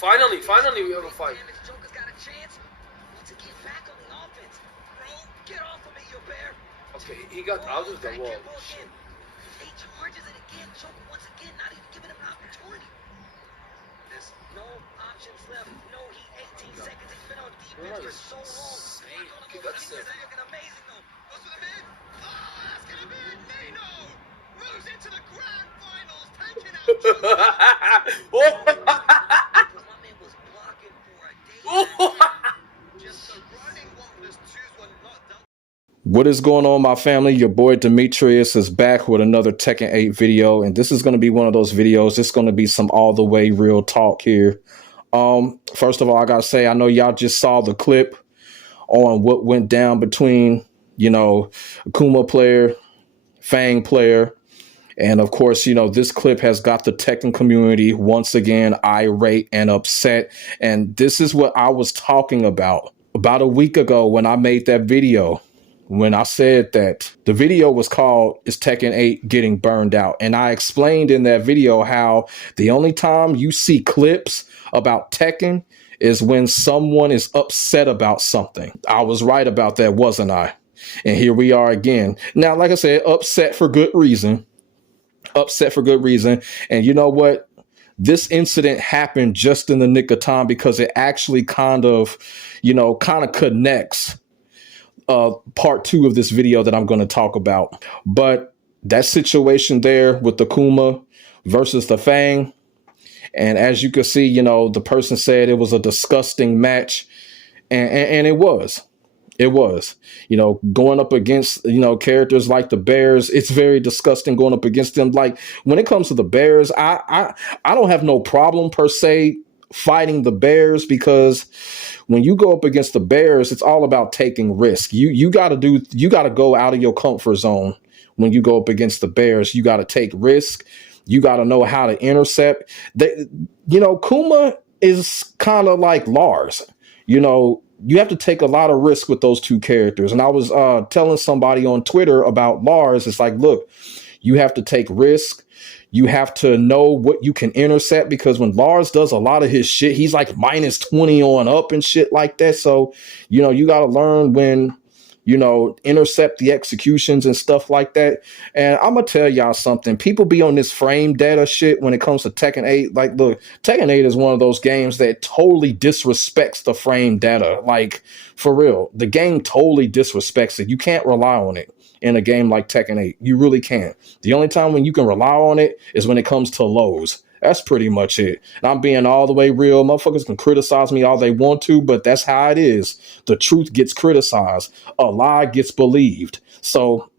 Finally we have a fight. Okay, he got out of the wall. He charges it again, choke once again, not even giving him an opportunity. There's no options left. No, he 18 seconds. He's been on defense for so long. That's looking amazing though. Goes to the mid. Oh, that's gonna be a Nino. Moves into the grand finals, taking out. My man was blocking for a day. Just a running 1+2 not done. What is going on, my family? Your boy Demetrius is back with another Tekken 8 video, and this is going to be one of those videos. It's going to be some all the way real talk here. First of all, I gotta say, I know y'all just saw the clip on what went down between, Kuma player, Feng player, and of course, this clip has got the Tekken community once again irate and upset. And this is what I was talking about a week ago when I made that video. When I said that the video was called "Is Tekken 8 Getting Burned Out?" And I explained in that video how the only time you see clips about Tekken is when someone is upset about something. I was right about that, wasn't I? And here we are again. Now, like I said, upset for good reason. Upset for good reason. And you know what? This incident happened just in the nick of time because it actually kind of connects part 2 of this video that I'm going to talk about. But that situation there with the Kuma versus the Feng, and as you can see, the person said it was a disgusting match, and it was. It was, going up against, characters like the Bears. It's very disgusting going up against them. Like, when it comes to the Bears, I don't have no problem per se fighting the Bears, because when you go up against the Bears, it's all about taking risk. You got to go out of your comfort zone. When you go up against the Bears, you got to take risk. You got to know how to intercept. Kuma is kind of like Lars. You have to take a lot of risk with those two characters. And I was telling somebody on Twitter about Lars. It's like, look, you have to take risk. You have to know what you can intercept, because when Lars does a lot of his shit, he's like -20 on up and shit like that. So, you got to learn when, intercept the executions and stuff like that. And I'm going to tell y'all something. People be on this frame data shit when it comes to Tekken 8. Like, look, Tekken 8 is one of those games that totally disrespects the frame data. Like, for real, the game totally disrespects it. You can't rely on it in a game like Tekken 8. You really can't. The only time when you can rely on it is when it comes to lows. That's pretty much it. And I'm being all the way real. Motherfuckers can criticize me all they want to, but that's how it is. The truth gets criticized. A lie gets believed. So,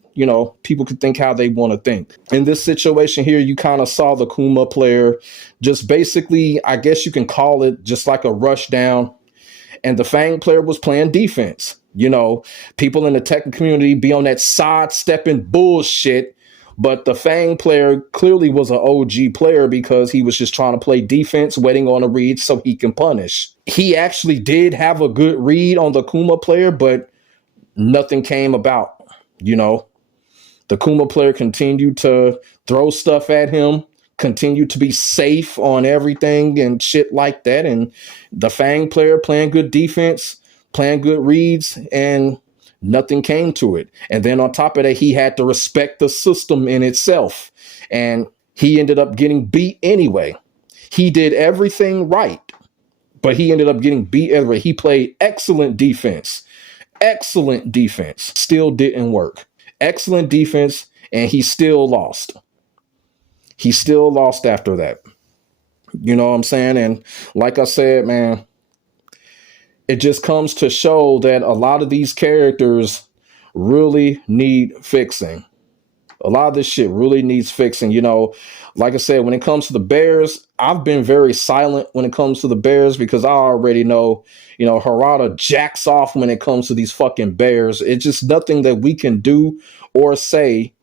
people can think how they want to think. In this situation here, you kind of saw the Kuma player just basically, I guess you can call it just like a rush down. And the Fang player was playing defense. People in the Tekken community be on that sidestepping bullshit. But the Fang player clearly was an OG player because he was just trying to play defense, waiting on a read so he can punish. He actually did have a good read on the Kuma player, but nothing came about. The Kuma player continued to throw stuff at him, continued to be safe on everything and shit like that. And the Fang player playing good defense, playing good reads, and nothing came to it. And then on top of that, he had to respect the system in itself. And he ended up getting beat anyway. He did everything right, but he ended up getting beat anyway. He played excellent defense. Excellent defense. Still didn't work. Excellent defense, and he still lost. He still lost after that. You know what I'm saying? And like I said, man, it just comes to show that a lot of these characters really need fixing. A lot of this shit really needs fixing. Like I said, when it comes to the Bears, I've been very silent when it comes to the Bears because I already know, Harada jacks off when it comes to these fucking Bears. It's just nothing that we can do or say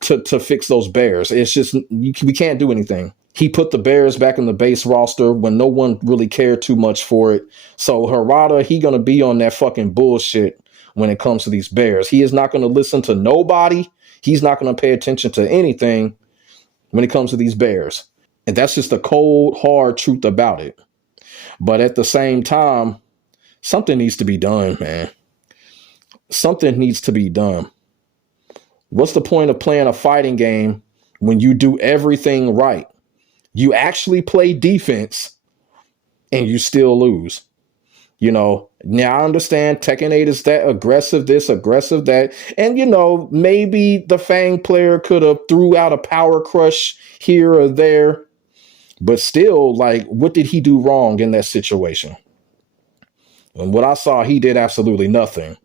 to fix those Bears. It's just, we can't do anything. He put the Bears back in the base roster when no one really cared too much for it. So Harada, he going to be on that fucking bullshit when it comes to these Bears. He is not going to listen to nobody. He's not going to pay attention to anything when it comes to these Bears. And that's just the cold, hard truth about it. But at the same time, something needs to be done, man. Something needs to be done. What's the point of playing a fighting game when you do everything right? You actually play defense and you still lose. You know, now I understand Tekken 8 is that aggressive, this, aggressive, that. And, you know, maybe the Fang player could have threw out a power crush here or there. But still, like, what did he do wrong in that situation? And what I saw, he did absolutely nothing.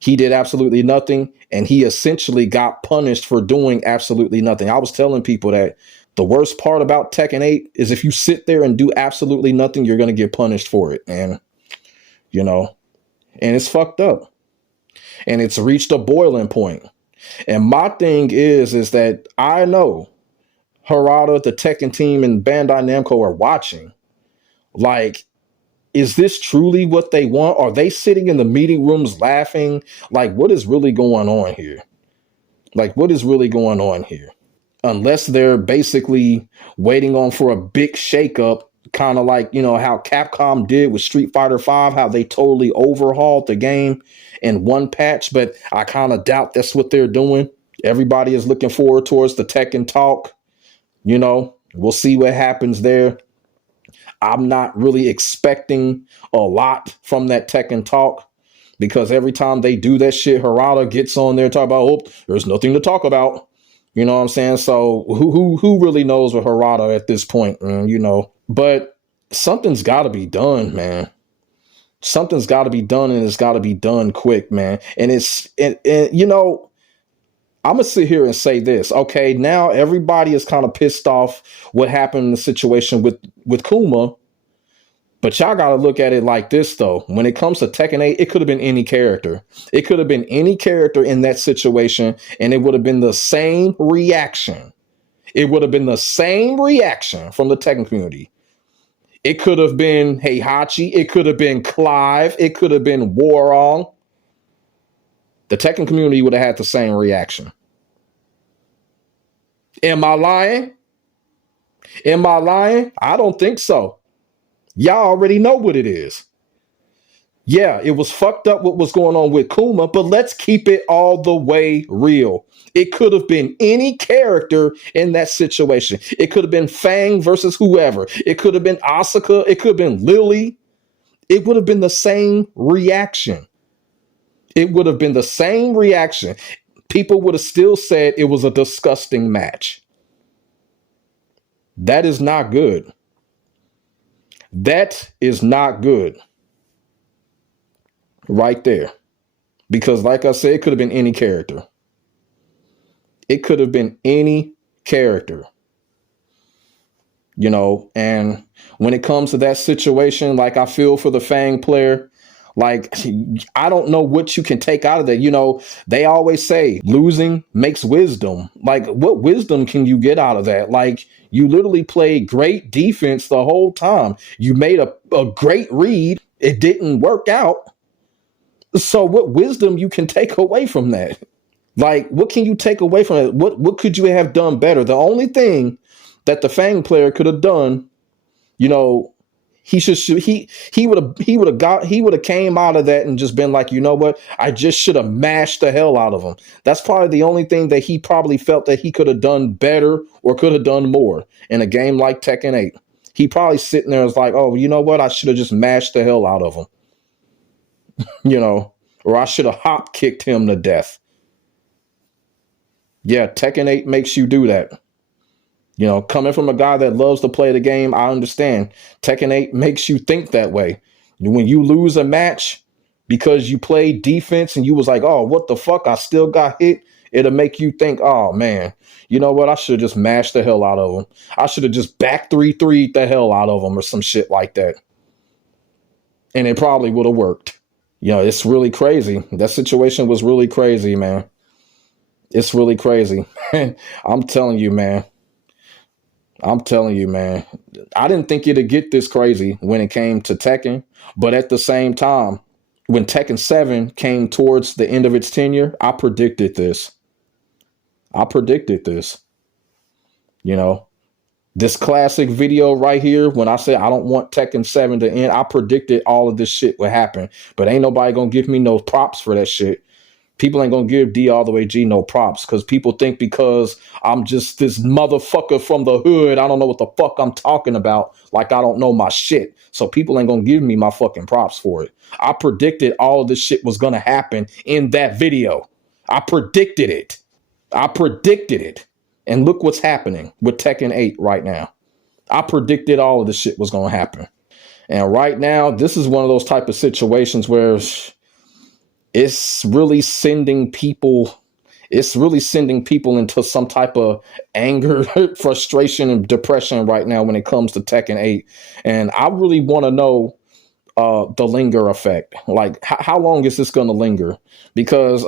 He did absolutely nothing. And he essentially got punished for doing absolutely nothing. I was telling people that the worst part about Tekken 8 is if you sit there and do absolutely nothing, you're going to get punished for it. And, you know, and it's fucked up. And it's reached a boiling point. And my thing is that I know Harada, the Tekken team, and Bandai Namco are watching. Like, is this truly what they want? Are they sitting in the meeting rooms laughing? Like, what is really going on here? Like, what is really going on here? Unless they're basically waiting on for a big shakeup, kind of like, you know, how Capcom did with Street Fighter V, how they totally overhauled the game in one patch. But I kind of doubt that's what they're doing. Everybody is looking forward towards the Tekken talk. You know, we'll see what happens there. I'm not really expecting a lot from that Tekken talk because every time they do that shit, Harada gets on there talking about, oh, there's nothing to talk about. You know what I'm saying? So who really knows with Harada at this point, man, you know? But something's got to be done, man. Something's got to be done, and it's got to be done quick, man. And you know, I'm going to sit here and say this. Okay, now everybody is kind of pissed off what happened in the situation with Kuma. But y'all got to look at it like this, though. When it comes to Tekken 8, it could have been any character. It could have been any character in that situation, and it would have been the same reaction. It would have been the same reaction from the Tekken community. It could have been Heihachi. It could have been Clive. It could have been Warong. The Tekken community would have had the same reaction. Am I lying? Am I lying? I don't think so. Y'all already know what it is. Yeah, it was fucked up what was going on with Kuma, but let's keep it all the way real. It could have been any character in that situation. It could have been Fang versus whoever. It could have been Asuka. It could have been Lily. It would have been the same reaction. It would have been the same reaction. People would have still said it was a disgusting match. That is not good. That is not good. Right there. Because like I said, it could have been any character. It could have been any character. You know, and when it comes to that situation, like I feel for the Fang player, like, I don't know what you can take out of that. You know, they always say losing makes wisdom. Like, what wisdom can you get out of that? Like, you literally played great defense the whole time. You made a great read. It didn't work out. So what wisdom you can take away from that? Like, what can you take away from it? What could you have done better? The only thing that the Fang player could have done, you know, he would have came out of that and just been like, you know what? I just should have mashed the hell out of him. That's probably the only thing that he probably felt that he could have done better or could have done more in a game like Tekken 8. He probably sitting there was like, oh, you know what? I should have just mashed the hell out of him. You know, or I should have hop kicked him to death. Yeah, Tekken 8 makes you do that. You know, coming from a guy that loves to play the game, I understand. Tekken 8 makes you think that way. When you lose a match because you played defense and you was like, oh, what the fuck? I still got hit. It'll make you think, oh, man, you know what? I should have just mashed the hell out of him. I should have just back 3-3'd the hell out of him or some shit like that. And it probably would have worked. You know, it's really crazy. That situation was really crazy, man. It's really crazy. I'm telling you, man. I'm telling you, man. I didn't think it'd get this crazy when it came to Tekken. But at the same time, when Tekken 7 came towards the end of its tenure, I predicted this. You know, This classic video right here, when I said I don't want Tekken 7 to end, I predicted all of this shit would happen. But ain't nobody gonna give me no props for that shit. People ain't gonna give D all the way G no props because people think because I'm just this motherfucker from the hood, I don't know what the fuck I'm talking about. Like I don't know my shit. So people ain't gonna give me my fucking props for it. I predicted all of this shit was gonna happen in that video. I predicted it. I predicted it. And look what's happening with Tekken 8 right now. I predicted all of this shit was gonna happen. And right now, this is one of those type of situations where it's really sending people into some type of anger, frustration, and depression right now when it comes to Tekken 8. And I really want to know the linger effect. Like, how long is this going to linger? Because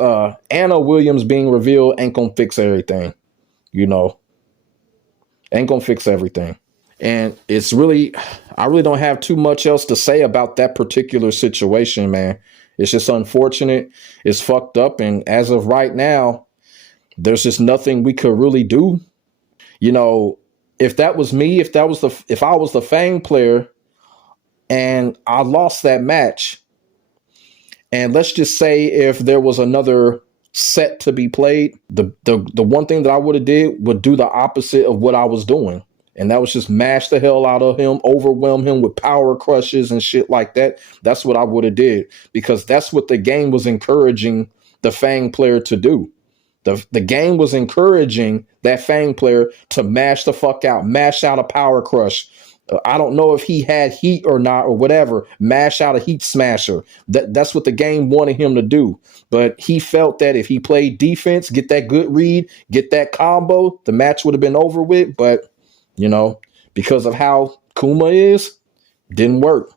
Anna Williams being revealed ain't going to fix everything, you know. Ain't going to fix everything. And I really don't have too much else to say about that particular situation, man. It's just unfortunate. It's fucked up. And as of right now, there's just nothing we could really do. You know, if that was me, if I was the Fang player and I lost that match, and let's just say if there was another set to be played, the one thing that I would have did would do the opposite of what I was doing. And that was just mash the hell out of him, overwhelm him with power crushes and shit like that. That's what I would have did, because that's what the game was encouraging the Fang player to do. The game was encouraging that Fang player to mash the fuck out, mash out a power crush. I don't know if he had heat or not or whatever, mash out a heat smasher. That's what the game wanted him to do. But he felt that if he played defense, get that good read, get that combo, the match would have been over with. But you know, because of how Kuma is, didn't work.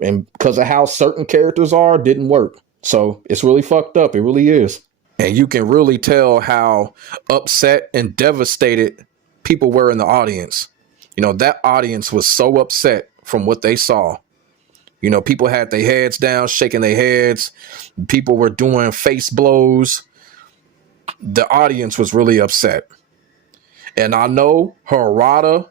And because of how certain characters are, didn't work. So it's really fucked up. It really is. And you can really tell how upset and devastated people were in the audience. You know, that audience was so upset from what they saw. You know, people had their heads down, shaking their heads. People were doing face blows. The audience was really upset. And I know Harada,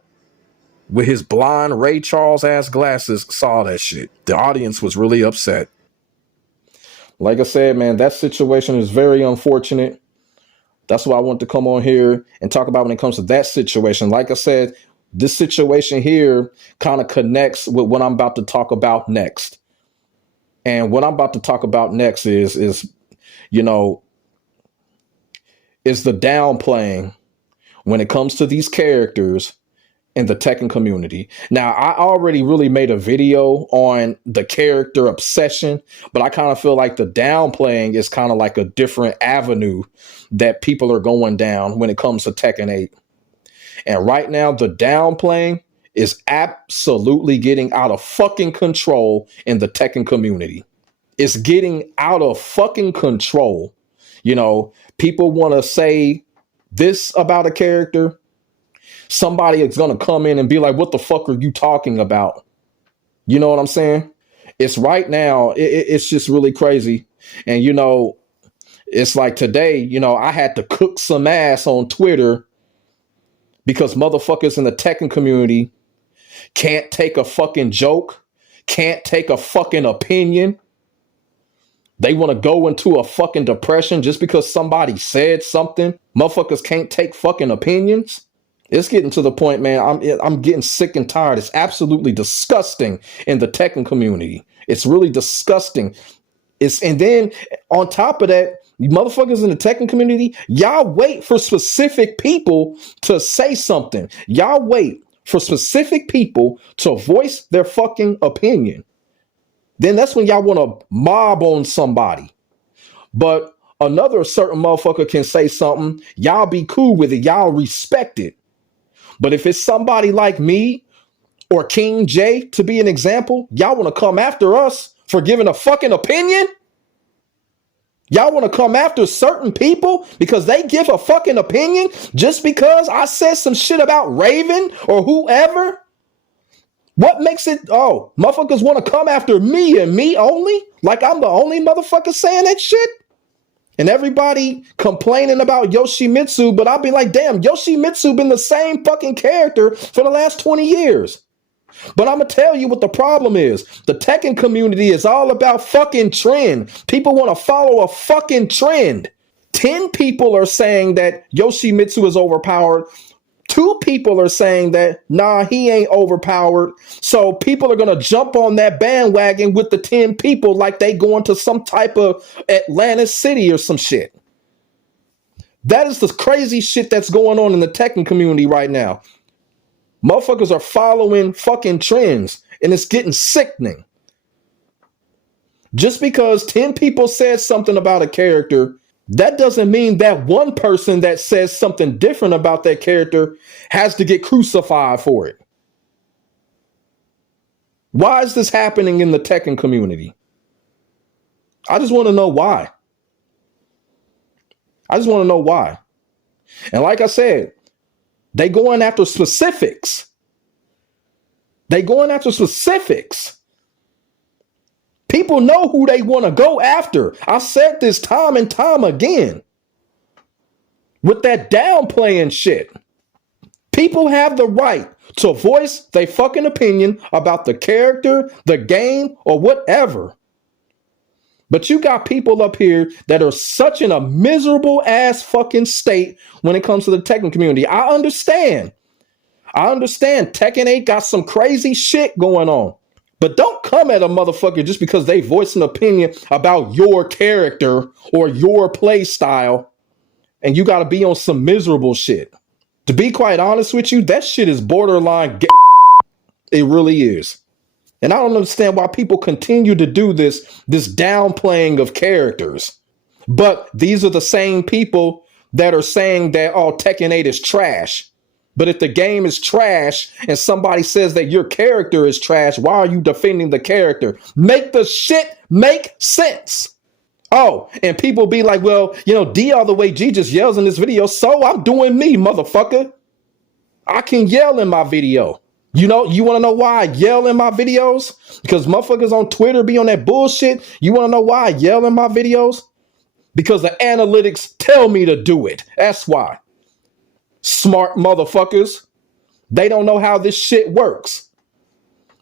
with his blind Ray Charles ass glasses, saw that shit. The audience was really upset. Like I said, man, that situation is very unfortunate. That's why I want to come on here and talk about when it comes to that situation. Like I said, this situation here kind of connects with what I'm about to talk about next. And what I'm about to talk about next is you know, is the downplaying when it comes to these characters in the Tekken community. Now, I already really made a video on the character obsession, but I kind of feel like the downplaying is kind of like a different avenue that people are going down when it comes to Tekken 8. And right now, the downplaying is absolutely getting out of fucking control in the Tekken community. It's getting out of fucking control. You know, people want to say this about a character. Somebody is going to come in and be like, what the fuck are you talking about? You know what I'm saying? It's right now. It's just really crazy. And, you know, it's like today, you know, I had to cook some ass on Twitter because motherfuckers in the Tekken community can't take a fucking joke, can't take a fucking opinion. They want to go into a fucking depression just because somebody said something. Motherfuckers can't take fucking opinions. It's getting to the point, man, I'm getting sick and tired. It's absolutely disgusting in the Tekken community. It's really disgusting. And then on top of that, you motherfuckers in the Tekken community, y'all wait for specific people to say something. Y'all wait for specific people to voice their fucking opinion. Then that's when y'all want to mob on somebody. But another certain motherfucker can say something, y'all be cool with it, y'all respect it. But if it's somebody like me or King J, to be an example, y'all want to come after us for giving a fucking opinion? Y'all want to come after certain people because they give a fucking opinion just because I said some shit about Raven or whoever? What makes it, oh, motherfuckers want to come after me and me only? Like I'm the only motherfucker saying that shit? And everybody complaining about Yoshimitsu, but I'll be like, damn, Yoshimitsu been the same fucking character for the last 20 years. But I'm going to tell you what the problem is. The Tekken community is all about fucking trend. People want to follow a fucking trend. 10 people are saying that Yoshimitsu is overpowered. 2 people are saying that, nah, he ain't overpowered. So people are going to jump on that bandwagon with the 10 people like they going to some type of Atlantis City or some shit. That is the crazy shit that's going on in the Tekken community right now. Motherfuckers are following fucking trends, and it's getting sickening. Just because 10 people said something about a character, that doesn't mean that one person that says something different about that character has to get crucified for it. Why is this happening in the Tekken community? I just want to know why. I just want to know why. And like I said, they going after specifics. They going after specifics. People know who they want to go after. I said this time and time again. With that downplaying shit. People have the right to voice their fucking opinion about the character, the game, or whatever. But you got people up here that are such in a miserable ass fucking state when it comes to the Tekken community. I understand. Tekken 8 got some crazy shit going on. But don't come at a motherfucker just because they voice an opinion about your character or your play style. And you got to be on some miserable shit. To be quite honest with you, that shit is borderline gay. It really is. And I don't understand why people continue to do this downplaying of characters. But these are the same people that are saying that, oh, Tekken 8 is trash. But if the game is trash and somebody says that your character is trash, why are you defending the character? Make the shit make sense. Oh, and people be like, well, D all the way G just yells in this video, so I'm doing me, motherfucker. I can yell in my video. You want to know why I yell in my videos? Because motherfuckers on Twitter be on that bullshit. You want to know why I yell in my videos? Because the analytics tell me to do it. That's why. Smart motherfuckers. They don't know how this shit works.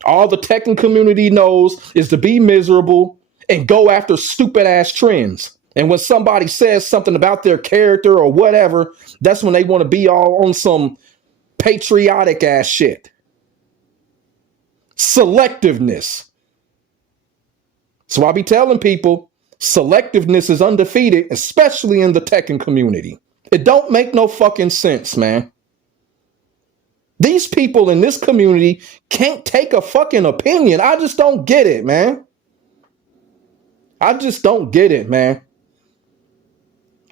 All the Tekken community knows is to be miserable and go after stupid ass trends. And when somebody says something about their character or whatever, that's when they want to be all on some patriotic ass shit. Selectiveness. So I be telling people, selectiveness is undefeated, especially in the Tekken community. It don't make no fucking sense, man. These people in this community can't take a fucking opinion. I just don't get it, man. I just don't get it, man.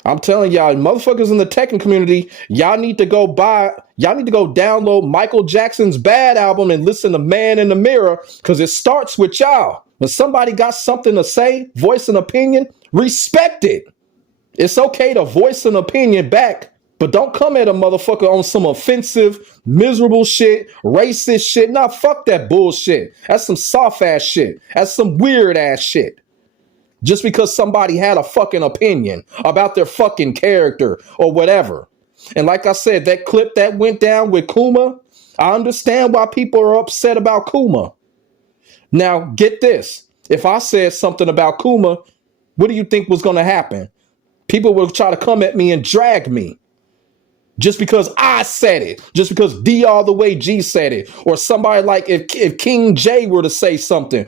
I'm telling y'all, motherfuckers in the Tekken community, y'all need to go download Michael Jackson's Bad album and listen to Man in the Mirror, because it starts with y'all. When somebody got something to say, voice an opinion, respect it. It's okay to voice an opinion back, but don't come at a motherfucker on some offensive, miserable shit, racist shit. Nah, fuck that bullshit. That's some soft ass shit. That's some weird ass shit. Just because somebody had a fucking opinion about their fucking character or whatever. And like I said, that clip that went down with Kuma, I understand why people are upset about Kuma. Now, get this. If I said something about Kuma, what do you think was going to happen? People will try to come at me and drag me. Just because I said it. Just because D all the way G said it. Or somebody like if King J were to say something,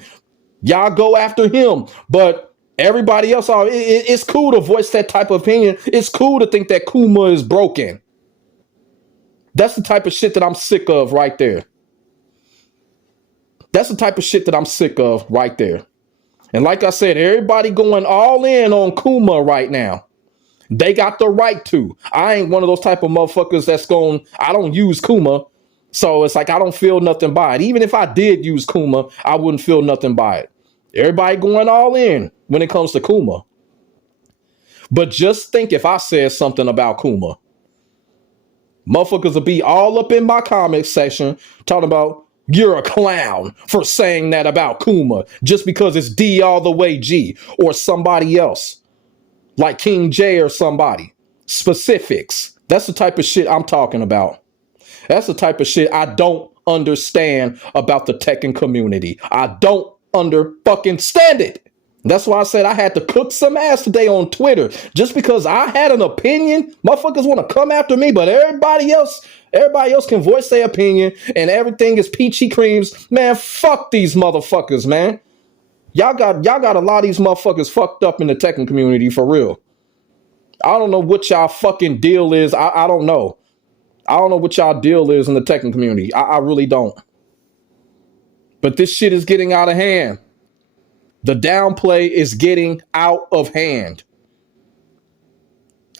y'all go after him. But everybody else, it's cool to voice that type of opinion. It's cool to think that Kuma is broken. That's the type of shit that I'm sick of right there. That's the type of shit that I'm sick of right there. And like I said, everybody going all in on Kuma right now. They got the right to. I ain't one of those type of motherfuckers I don't use Kuma. So it's like I don't feel nothing by it. Even if I did use Kuma, I wouldn't feel nothing by it. Everybody going all in when it comes to Kuma. But just think if I said something about Kuma. Motherfuckers will be all up in my comment section talking about you're a clown for saying that about Kuma just because it's D all the way G or somebody else. like King J or somebody. Specifics. That's the type of shit I'm talking about. That's the type of shit I don't understand about the Tekken community. I don't fucking stand it. That's why I said I had to cook some ass today on Twitter. Just because I had an opinion, motherfuckers want to come after me, but everybody else can voice their opinion and everything is peachy creams. Man, fuck these motherfuckers, man. Y'all got a lot of these motherfuckers fucked up in the Tekken community for real. I don't know what y'all fucking deal is. I don't know. I don't know what y'all deal is in the Tekken community. I really don't. But this shit is getting out of hand. The downplay is getting out of hand.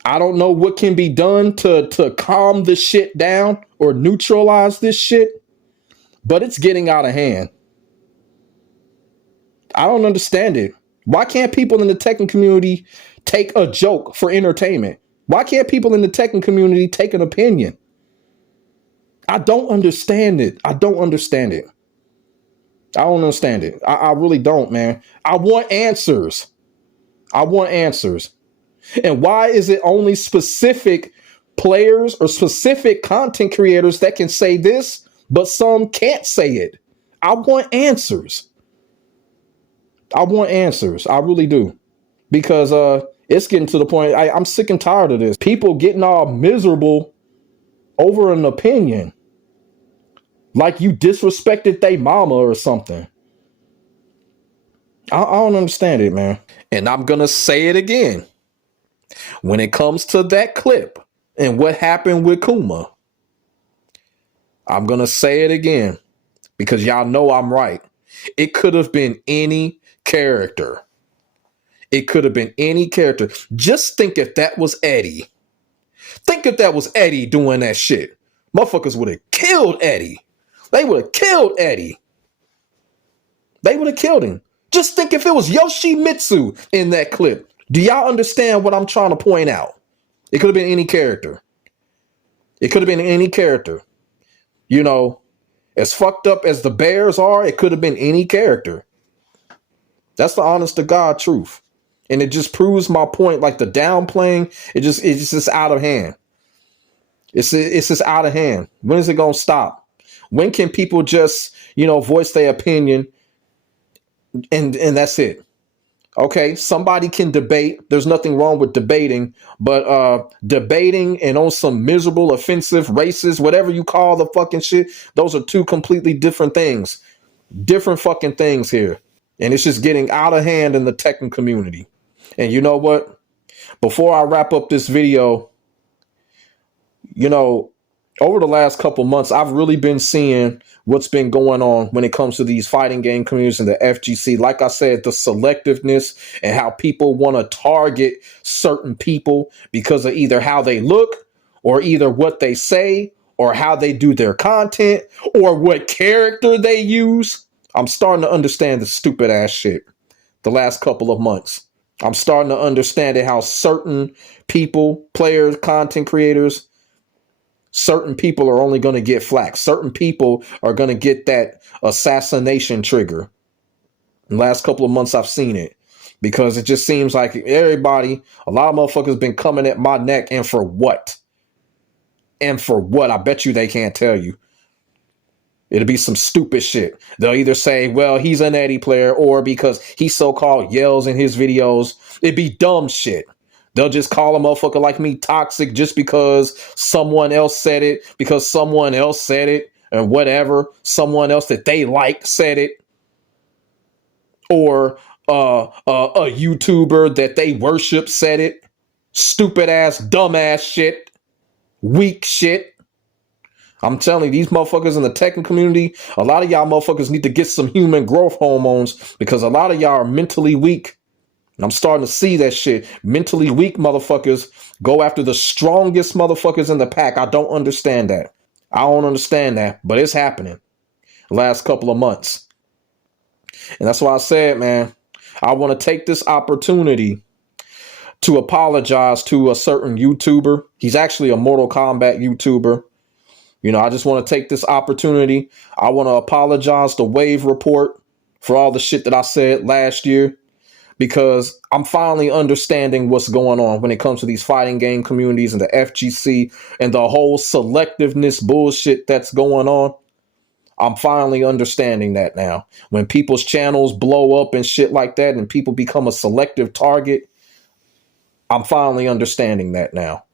I don't know what can be done to calm the shit down or neutralize this shit, but it's getting out of hand. I don't understand it. Why can't people in the Tekken community take a joke for entertainment? Why can't people in the Tekken community take an opinion? I don't understand it. I don't understand it. I really don't, man. I want answers. And why is it only specific players or specific content creators that can say this, but some can't say it? I want answers. I really do. Because it's getting to the point, I'm sick and tired of this. People getting all miserable over an opinion. Like you disrespected they mama or something. I don't understand it, man. And I'm going to say it again. When it comes to that clip and what happened with Kuma, I'm going to say it again because y'all know I'm right. It could have been any character. It could have been any character. Just think if that was Eddie. Think if that was Eddie doing that shit. Motherfuckers would have killed Eddie. They would have killed Eddie. They would have killed him. Just think if it was Yoshimitsu in that clip. Do y'all understand what I'm trying to point out? It could have been any character. It could have been any character. You know, as fucked up as the Bears are, it could have been any character. That's the honest to God truth. And it just proves my point, like the downplaying, it's just out of hand. It's just out of hand. When is it going to stop? When can people just, voice their opinion and that's it? Okay, somebody can debate. There's nothing wrong with debating, but debating and on some miserable, offensive, racist, whatever you call the fucking shit, those are two completely different things. Different fucking things here. And it's just getting out of hand in the Tekken community. And you know what? Before I wrap up this video, over the last couple months, I've really been seeing what's been going on when it comes to these fighting game communities and the FGC. Like I said, the selectiveness and how people want to target certain people because of either how they look or either what they say or how they do their content or what character they use. I'm starting to understand the stupid ass shit the last couple of months. I'm starting to understand it, how certain people, players, content creators, certain people are only going to get flack. Certain people are going to get that assassination trigger. In the last couple of months, I've seen it because it just seems like everybody, a lot of motherfuckers been coming at my neck. And for what? And for what? I bet you they can't tell you. It'll be some stupid shit. They'll either say, well, he's an Eddie player, or because he so-called yells in his videos. It'd be dumb shit. They'll just call a motherfucker like me toxic just because someone else said it, or whatever. Someone else that they like said it. Or a YouTuber that they worship said it. Stupid ass, dumb ass shit. Weak shit. I'm telling you, these motherfuckers in the Tekken community, a lot of y'all motherfuckers need to get some human growth hormones because a lot of y'all are mentally weak. And I'm starting to see that shit. Mentally weak motherfuckers go after the strongest motherfuckers in the pack. I don't understand that. But it's happening the last couple of months. And that's why I said, man, I want to take this opportunity to apologize to a certain YouTuber. He's actually a Mortal Kombat YouTuber. I just want to take this opportunity. I want to apologize to Wave Report for all the shit that I said last year. because I'm finally understanding what's going on when it comes to these fighting game communities and the FGC and the whole selectiveness bullshit that's going on. I'm finally understanding that now. When people's channels blow up and shit like that and people become a selective target, I'm finally understanding that now.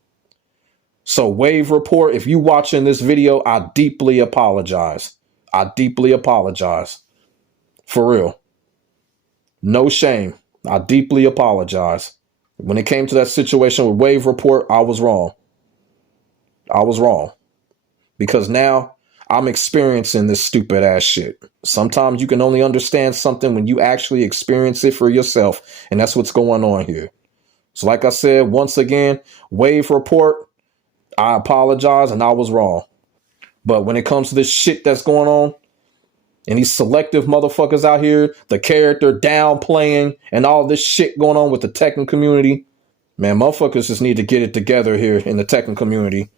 So Wave Report, if you watching this video, I deeply apologize. I deeply apologize. For real. No shame. I deeply apologize. When it came to that situation with Wave Report, I was wrong. I was wrong. Because now I'm experiencing this stupid ass shit. Sometimes you can only understand something when you actually experience it for yourself. And that's what's going on here. So like I said, once again, Wave Report, I apologize and I was wrong. But when it comes to this shit that's going on, and these selective motherfuckers out here, the character downplaying and all this shit going on with the Tekken community, man, motherfuckers just need to get it together here in the Tekken community,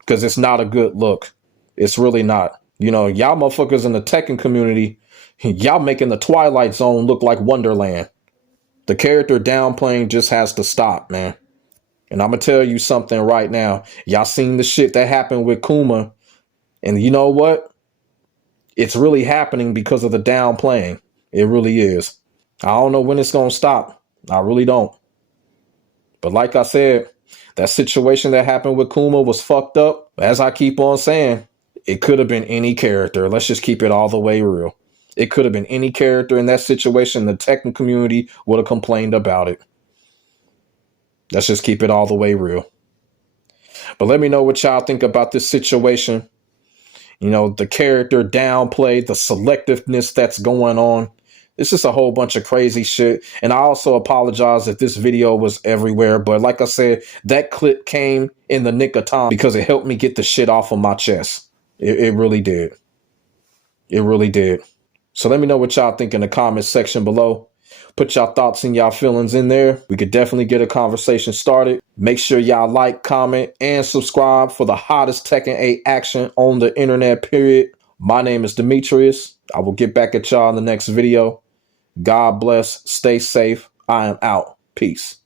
because it's not a good look. It's really not. You know, y'all motherfuckers in the Tekken community, y'all making the Twilight Zone look like Wonderland. The character downplaying just has to stop, man. And I'm going to tell you something right now. Y'all seen the shit that happened with Kuma. And you know what? It's really happening because of the downplaying. It really is. I don't know when it's going to stop. I really don't. But like I said, that situation that happened with Kuma was fucked up. As I keep on saying, it could have been any character. Let's just keep it all the way real. It could have been any character in that situation. The Tekken community would have complained about it. Let's just keep it all the way real. But let me know what y'all think about this situation. You know, the character downplay, the selectiveness that's going on. It's just a whole bunch of crazy shit. And I also apologize if this video was everywhere. But like I said, that clip came in the nick of time because it helped me get the shit off of my chest. It really did. It really did. So let me know what y'all think in the comment section below. Put y'all thoughts and y'all feelings in there. We could definitely get a conversation started. Make sure y'all like, comment, and subscribe for the hottest Tekken 8 action on the internet, period. My name is Demetrius. I will get back at y'all in the next video. God bless. Stay safe. I am out. Peace.